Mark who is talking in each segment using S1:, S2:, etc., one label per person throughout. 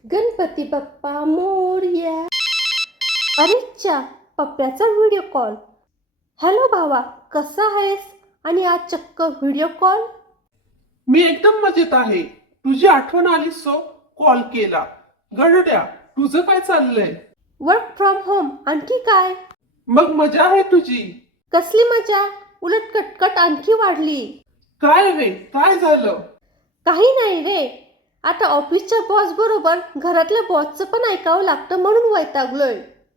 S1: गणपती बाप्पा मोरया. अरे च्या, पप्प्याचा video call. Hello भावा, कसा आहेस? आणि आज चक्क व्हिडिओ कॉल.
S2: मी एकदम मजेत आहे. तुझी आठवण आली सो कॉल केला. गडड्या, तुझं काय चाललंय?
S1: वर्क फ्रॉम होम, आणखी काय?
S2: मग मजा आहे तुझी.
S1: कसली मजा, उलट कटकट आणखी वाढली.
S2: काय रे, काय झालं?
S1: काही नाही रे, आता ऑफिसच्या बॉस बरोबर घरातल्या बॉसचं पण ऐकावं लागतं म्हणून वैतागलोय.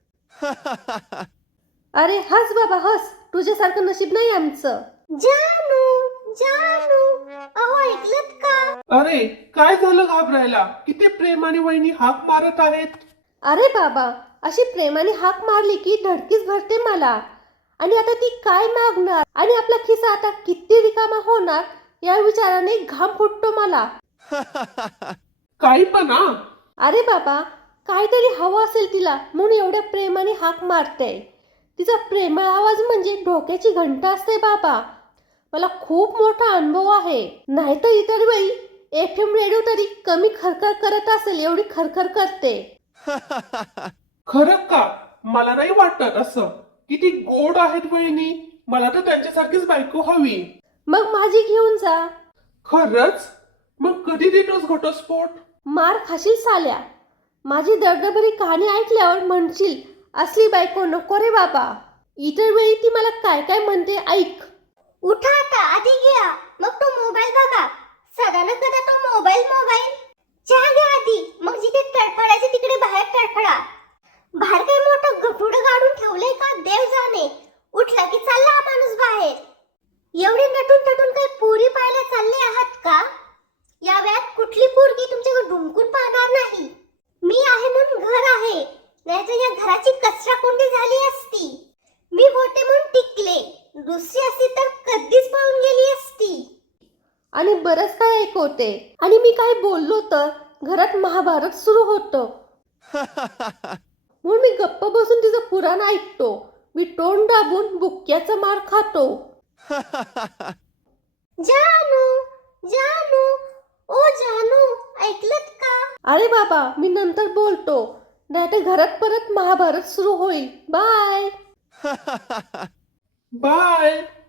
S1: अरे हस बाबा हस, तुझ्यासारखं नशीब नाही आमचं. जानू जानू, अहो ऐकलत का?
S2: अरे काय झालं घाबरायला? किती प्रेमाने वहिनी हाक मारत आहेत.
S1: अरे बाबा, अशी प्रेमाने हाक मारली की धडकीच भरते मला. आणि आता ती काय मागणार आणि आपला खिसा आता किती रिकामा होणार या विचाराने घाम फुटतो मला.
S2: काही पण हा.
S1: अरे बाबा, काहीतरी हवं असेल तिला म्हणून एवढ्या प्रेमाने हाक मारते. तिचा प्रेमळ आवाज म्हणजे डोक्याची घंटा असते बाबा. मला खूप मोठा अनुभव आहे. नाहीतर इतर वेळी FM रेडिओ तरी कमी खरखर करत असेल एवढी खरखर करते.
S2: खरं का? मला नाही वाटत असं. किती गोड आहेत वहिनी. मला तर त्यांच्यासारखीच बायको हवी.
S1: मग माझी घेऊन जा.
S2: खरंच? मग कधी देतोस घटस्फोट?
S1: मार खाशील साल्या. माझी दर्दभरी कहाणी ऐकल्यावर म्हणशील असली बायको नको रे बाबा. इतर वेळी ती मला काय काय म्हणते ऐक.
S3: उठा आता, आधी घ्या, मग तो मोबाईल बघा. सगळ्यांना कदा तो मोबाईल. चहा घ्या आधी, मग जिथे तडफडायचे तिकडे बाहेर तडफडा. बाहेर काय मोठं गठुडं गाडून ठेवलंय का देव जाणे. उठला की चालला हा माणूस बाहेर. एवढे नटून थटून काय पोरी पाहायला चालले आहात का? या वयात कुठली पोरगी तुमच्याकडे ढुंकून पाहणार नाही. मी आहे म्हणून घर आहे, नाहीतर या घराची कचरा कोंडी झाली असती. मी होते म्हणून टिकले, दुसरी असती तर कधीच पळून गेली असती.
S1: आणि बरंच काय ऐकवते. आणि मी काय बोललो तर घरात महाभारत सुरू होतं. म्हणून मी गप्प बसून तिचं पुराण ऐकतो. मी तोंड दाबून बुक्क्याचा मार खातो.
S3: जानू जानू, ओ जानू, ऐकलत का?
S1: अरे बाबा, मी नंतर बोलतो, नाहीतर घरात परत महाभारत सुरू होईल. बाय.
S2: बाय.